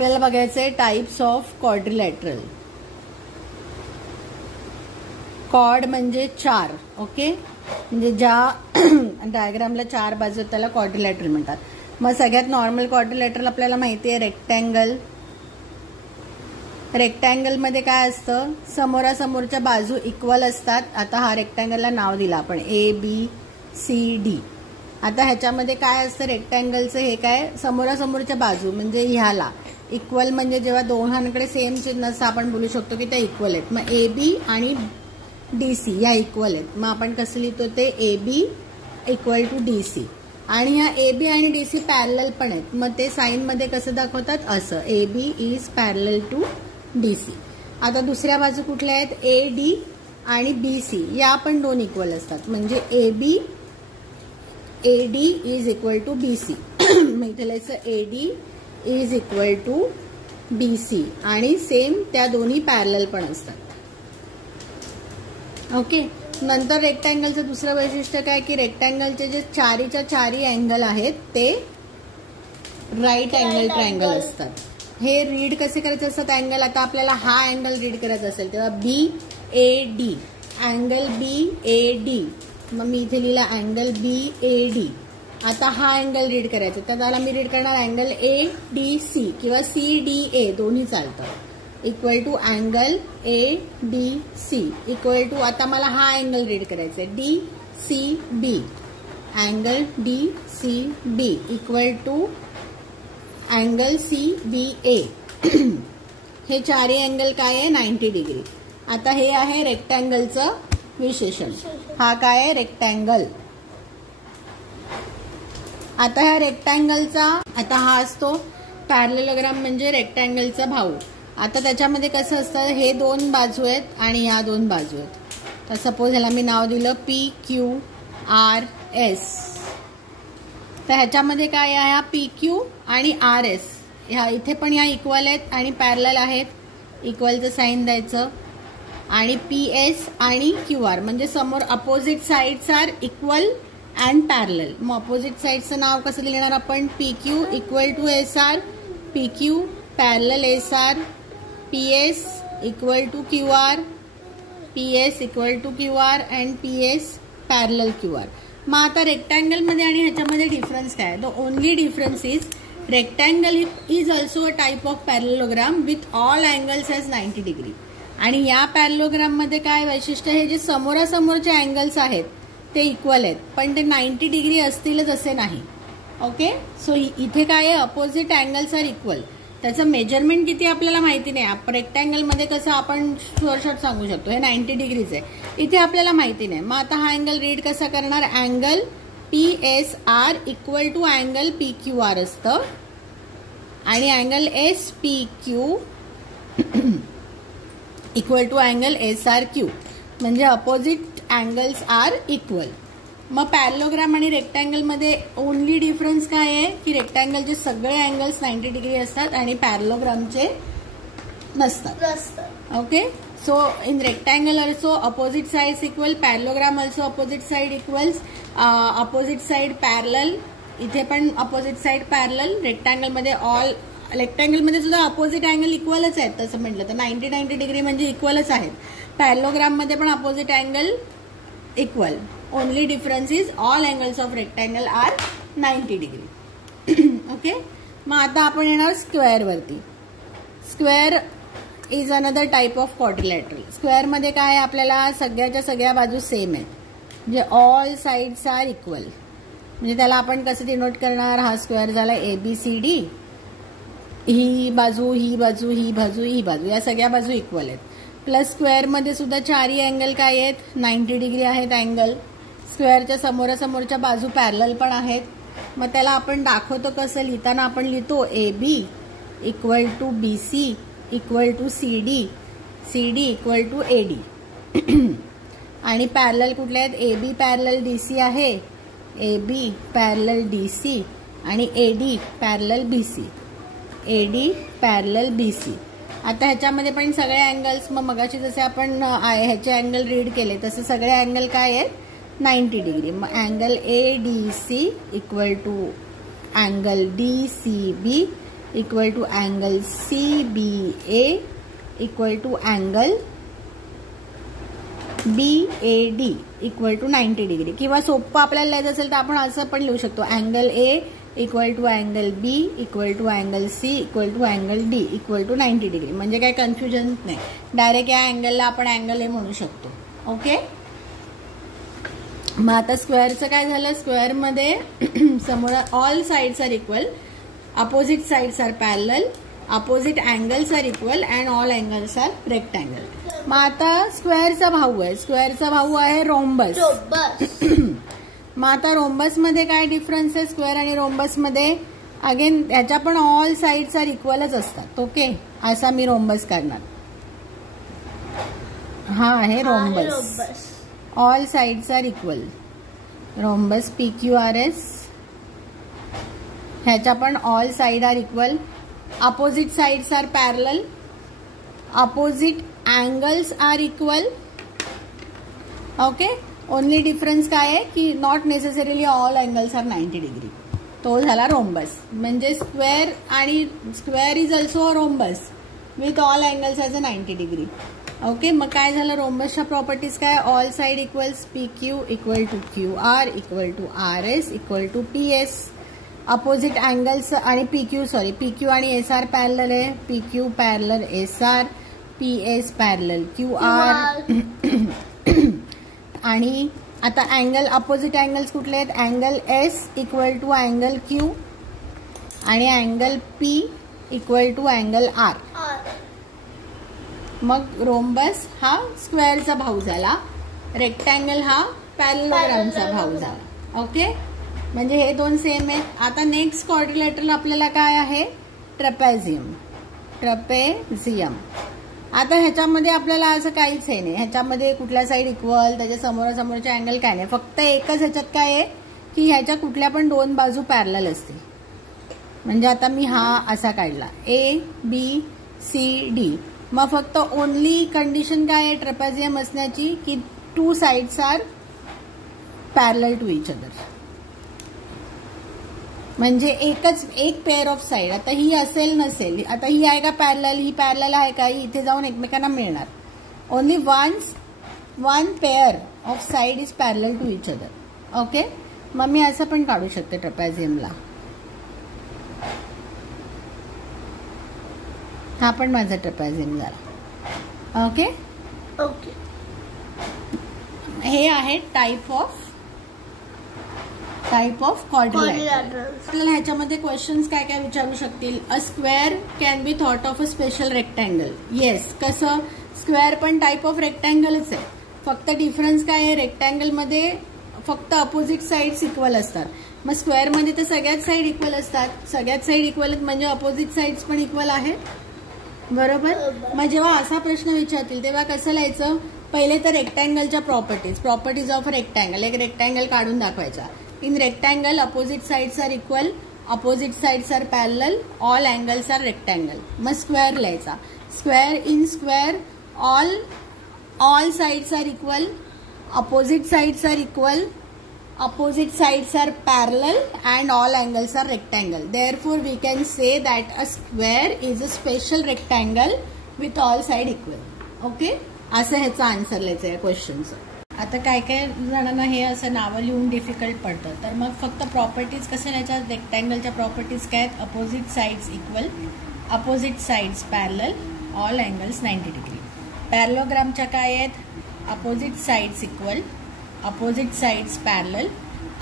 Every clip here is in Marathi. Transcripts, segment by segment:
आपल्याला बघायचं आहे टाइप्स ऑफ क्वाड्रिलॅटरल. क्वाड म्हणजे चार. ओके, म्हणजे ज्या डायग्रामला चार बाजू त्याला क्वाड्रिलॅटरल म्हणतात. मग सगळ्यात नॉर्मल क्वाड्रिलॅटरल आपल्याला माहिती आहे रेक्टँगल. रेक्टँगल मध्ये काय असतं, समोरासमोरच्या बाजू इक्वल असतात. आता हा रेक्टँगलला नाव दिलं आपण ABCD. आता ह्याच्यामध्ये काय असतं रेक्टँगलचं, हे काय समोरासमोरच्या बाजू म्हणजे ह्याला इक्वल, म्हणजे जेव्हा दोघांकडे सेम चिन्ह असतं आपण बोलू शकतो की त्या इक्वल आहेत. मग AB आणि DC या इक्वल आहेत. मग आपण कसं लिहितो ते AB इक्वल टू DC. आणि ह्या AB आणि DC पॅरलल पण आहेत. मग ते साइन मध्ये कसं दाखवतात, असं AB is parallel to DC. आता दुसऱ्या बाजू कुठल्या आहेत, AD आणि BC या पण दोन इक्वल असतात. म्हणजे AD is equal to BC. मग इथे लिहायचं AD is equal to BC आणि सेम त्या दोन्ही पॅरलल पण असतात. ओके, नंतर रेक्टँगलचं दुसरं वैशिष्ट्य काय की रेक्टँगलचे जे चारीच्या चारी अँगल आहेत ते राईट अँगल ट्रायंगल असतात. हे रीड कसे करायचे असतात अँगल. आता आपल्याला हा अँगल रीड करायचा असेल तेव्हा BAD, अँगल BAD. मग मी इथे लिहिला अँगल BAD. आता हा अँगल रीड करायचा तर त्याला मी रीड करणार अँगल ADC किंवा CDA दोन्ही चालतं. Equal to angle ADC equal to, आता मला हा अँगल रीड करायचा आहे DCB, angle DCB equal to angle CBA. हे चारही अँगल काय आहे 90 डिग्री. आता हे आहे रेक्टँगलचं विशेषण. हा काय आहे रेक्टँगल. आता ह्या रेक्टँगलचा, आता हा असतो पॅरलेलोग्राम म्हणजे रेक्टँगलचा भाऊ. आता त्याच्यामध्ये कसं असतं, हे दोन बाजू आहेत आणि ह्या दोन बाजू आहेत. तर सपोज ह्याला मी नाव दिलं PQRS. तर ह्याच्यामध्ये काय आहे, हा PQ आणि RS ह्या इथे पण ह्या इक्वल आहेत आणि पॅरलल आहेत. इक्वलचं साईन द्यायचं. आणि PS आणि QR म्हणजे समोर opposite sides are equal and parallel. मग अपोजिट साइडचं नाव कसं लिहिणार आपण, PQ equal to SR, PQ parallel SR, PS equal to QR, PS equal to QR and PS parallel QR. मग आता रेक्टँगलमध्ये आणि ह्याच्यामध्ये डिफरन्स काय, the only difference is rectangle is also a type of parallelogram with all angles as 90 degree. आणि या पॅरलेलोग्राममध्ये काय वैशिष्ट्य, हे जे समोरासमोरचे अँगल्स आहेत ते इक्वल आहेत पण ते 90 डिग्री असतीलच असे नाही. ओके, सो इथे काय आहे, अपोजिट अँगल्स आर इक्वल. त्याचं मेजरमेंट किती आपल्याला माहिती नाही. रेक्टँगलमध्ये कसं आपण शॉर्ट सांगू शकतो हे 90 डिग्रीज आहे, इथे आपल्याला माहिती नाही. मग आता हा अँगल रीड कसा करणार, angle PSR equal to angle PQR असतं आणि angle SPQ equal to angle SRQ म्हणजे अपोजिट अँगल्स आर इक्वल. मग पॅरलेलोग्राम आणि रेक्टँगलमध्ये ओनली डिफरन्स काय आहे की रेक्टँगलचे सगळे अँगल्स 90 डिग्री असतात आणि पॅरलेलोग्रामचे नसतात. Okay, so in rectangle also opposite sides equal, parallelogram also opposite side equals, opposite side parallel. इथे पण अपोजिट साइड पॅरलल. रेक्टँगलमध्ये रेक्टँगलमध्ये सुद्धा अपोजिट अँगल इक्वलच आहेत. तसं म्हटलं तर 90 डिग्री म्हणजे इक्वलच आहेत. पॅरलेलोग्राममध्ये पण opposite angle equal. Only difference is all angles of rectangle are 90 degree. Okay, मग आता आपण येणार स्क्वेअर वरती. Square is another type of quadrilateral. स्क्वेअरमध्ये काय, आपल्याला सगळ्याच्या सगळ्या बाजू सेम आहेत म्हणजे ऑल साइड्स आर इक्वल. म्हणजे त्याला आपण कसं डिनोट करणार, हा स्क्वेअर झाला ABCD, ही बाजू ही बाजू ही बाजू ही बाजू या सगळ्या बाजू इक्वल आहेत. प्लस स्क्वेअरमध्ये सुद्धा चारही अँगल काय आहेत 90 डिग्री आहेत अँगल. स्क्वेअरच्या समोरासमोरच्या बाजू पॅरलल पण आहेत. मग त्याला आपण दाखवतो कसं, लिहिताना आपण लिहितो AB equal to BC equal to CD, CD equal to AD. आणि पॅरलल कुठले आहेत, AB पॅरलल DC आहे, AB पॅरलल DC आणि AD parallel BC, AD parallel BC. आता ह्याच्यामध्ये पण सगळे अँगल्स, मग मगाशी जसे आपण ह्याचे अँगल रीड केले तसे सगळे अँगल काय आहेत 90 डिग्री. मग angle ADC equal to angle DCB equal to angle CBA equal to angle BAD equal to 90 degree. किंवा सोपं आपल्याला लिहायचं असेल तर आपण असं पण लिहू शकतो, angle A equal to angle B equal to angle C equal to angle D equal to 90 degree. म्हणजे काय कन्फ्युजन नाही, डायरेक्ट या अँगलला आपण अँगल A म्हणू शकतो. ओके. मग आता स्क्वेअरचं काय झालं, स्क्वेअरमध्ये समोर all sides are equal, opposite sides are parallel, opposite angles are equal and all angles are rectangle. मग आता स्क्वेअरचा भाऊ आहे, स्क्वेअरचा भाऊ आहे रोम्बस. मग आता रोम्बस मध्ये काय डिफरन्स आहे स्क्वेअर आणि रोम्बस मध्ये, अगेन ह्याच्या पण ऑल साइड्स आर इक्वलच असतात. ओके, असा मी रोम्बस काढणार. हा आहे rhombus, all sides are equal, rhombus PQRS. ह्याच्या पण all side are equal, opposite sides are parallel, opposite angles are equal. Okay, only difference काय आहे की not necessarily all angles are 90 degree. तो झाला रोम्बस. म्हणजे स्क्वेअर आणि square is also a rhombus with all angles as a 90 degree. Okay, मग काय झालं रोम्बसच्या प्रॉपर्टीज काय, all side equals PQ equal to QR equal to RS equal to PS. Opposite angles आणि PQ आणि SR पॅरलल आहे, PQ parallel SR, PS parallel QR. आणि आता अँगल, अपोजिट अँगल्स कुठले आहेत, angle S equal to angle Q आणि angle P equal to angle R. मग रोम्बस हा स्क्वेअरचा भाऊ झाला, रेक्टँगल हा पॅरलोग्रामचा भाऊ झाला. ओके, म्हणजे हे दोन सेम आहेत. आता नेक्स्ट क्वाड्रिलॅटरल आपल्याला काय आहे, ट्रॅपेझियम. आता ह्याच्यामध्ये आपल्याला असं काहीच आहे नाही, ह्याच्यामध्ये कुठल्या साईड इक्वल, त्याच्या समोरासमोरचे अँगल काय नाही, फक्त एकच ह्याच्यात काय आहे की ह्याच्या कुठल्या पण दोन बाजू पॅरलल असतील. म्हणजे आता मी हा असा काढला ABCD, मग फक्त ओनली कंडिशन काय आहे ट्रॅपेझियम असण्याची की 2 sides are parallel to each other. म्हणजे एक पेअर ऑफ साइड. आता ही असेल नसेल, आता ही आहे का पॅरलल, ही पॅरलल आहे का, ही इथे जाऊन एकमेकांना मिळणार. Only one pair of side is parallel to each other. Okay, मग मी असं पण काढू शकते ट्रॅपेझियमला. हा पण माझा ट्रॅपेझियम झाला. ओके ओके, हे आहे टाइप ऑफ क्वाड्रिलॅटरल. आपल्याला ह्याच्यामध्ये क्वेश्चन्स काय काय विचारू शकतील. A square can be thought of a special rectangle. Yes, कसं, स्क्वेअर पण टाइप ऑफ रेक्टँगलच आहे, फक्त डिफरन्स काय आहे, रेक्टँगलमध्ये फक्त अपोजिट साइड्स इक्वल असतात. मग स्क्वेअरमध्ये तर सगळ्याच साइड इक्वल असतात, सगळ्याच साइड इक्वल आहेत म्हणजे अपोजिट साइड्स पण इक्वल आहेत. बरोबर. मग जेव्हा असा प्रश्न विचारतील तेव्हा कसं लिहायचं, पहिले तर रेक्टँगलच्या प्रॉपर्टीज ऑफ रेक्टँगल, एक रेक्टँगल काढून दाखवायचा. In rectangle opposite sides are equal, opposite sides are parallel, all angles are rectangle. मग स्क्वेअर लिहायचा, square in square all sides are equal, opposite sides are equal, opposite sides are parallel and all angles are rectangle. Therefore we can say that a square is a special rectangle with all side equal. Okay, असं ह्याचा आन्सर लिहायचं आहे क्वेश्चनचं. आता काय काय जणांना हे असं नावं लिहून डिफिकल्ट पडतं, तर मग फक्त प्रॉपर्टीज कसं लिहायच्या, रेक्टँगलच्या प्रॉपर्टीज काय आहेत, opposite sides equal, opposite sides parallel, all angles 90 degree. पॅरलोग्रामच्या काय आहेत, opposite sides equal, opposite sides parallel,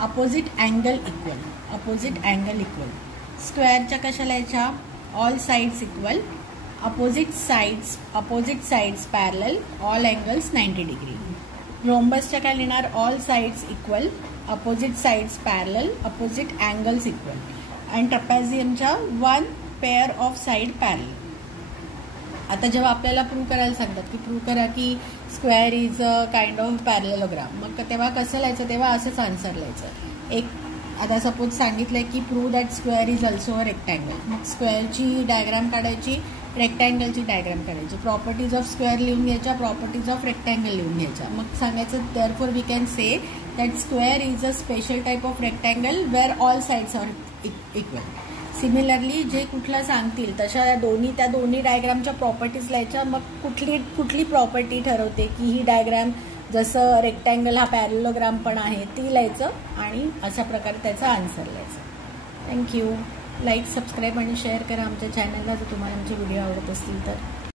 opposite angle equal, opposite angle equal. स्क्वेअरच्या कशा लिहायच्या, all sides equal, opposite sides parallel, all angles 90 degree. रोम्बसच्या काय लिहिणार, all sides equal, opposite sides parallel, opposite angles equal. आणि ट्रॅपेझियमच्या 1 पेअर ऑफ साइड पॅरलल. आता जेव्हा आपल्याला प्रूव्ह करायला सांगतात की प्रूव्ह करा की square is a kind of parallelogram, मग तेव्हा कसं लिहायचं, तेव्हा असंच आन्सर लिहायचं. एक आता सपोज सांगितलंय की prove that square is also a rectangle, मग स्क्वेअरची डायग्राम काढायची, रेक्टँगलची डायग्राम काढायची, प्रॉपर्टीज ऑफ स्क्वेअर लिहून घ्यायच्या, प्रॉपर्टीज ऑफ रेक्टँगल लिहून घ्यायच्या. मग सांगायचं therefore we can say that square is a special type of rectangle where all sides are equal. Similarly जे कुठला सांगतील तशा त्या दोन्ही डायग्रामच्या प्रॉपर्टीज लिहायच्या. मग कुठली प्रॉपर्टी ठरवते की ही डायग्राम जसं रेक्टँगल हा पॅरेललोग्राम पण आहे ती लिहायचं आणि अशा प्रकारे त्याचा आन्सर लिहायचं. थँक्यू. लाईक, सबस्क्राईब आणि शेअर करा आमच्या चॅनलला जर तुम्हाला आमचे व्हिडिओ आवडत असतील तर.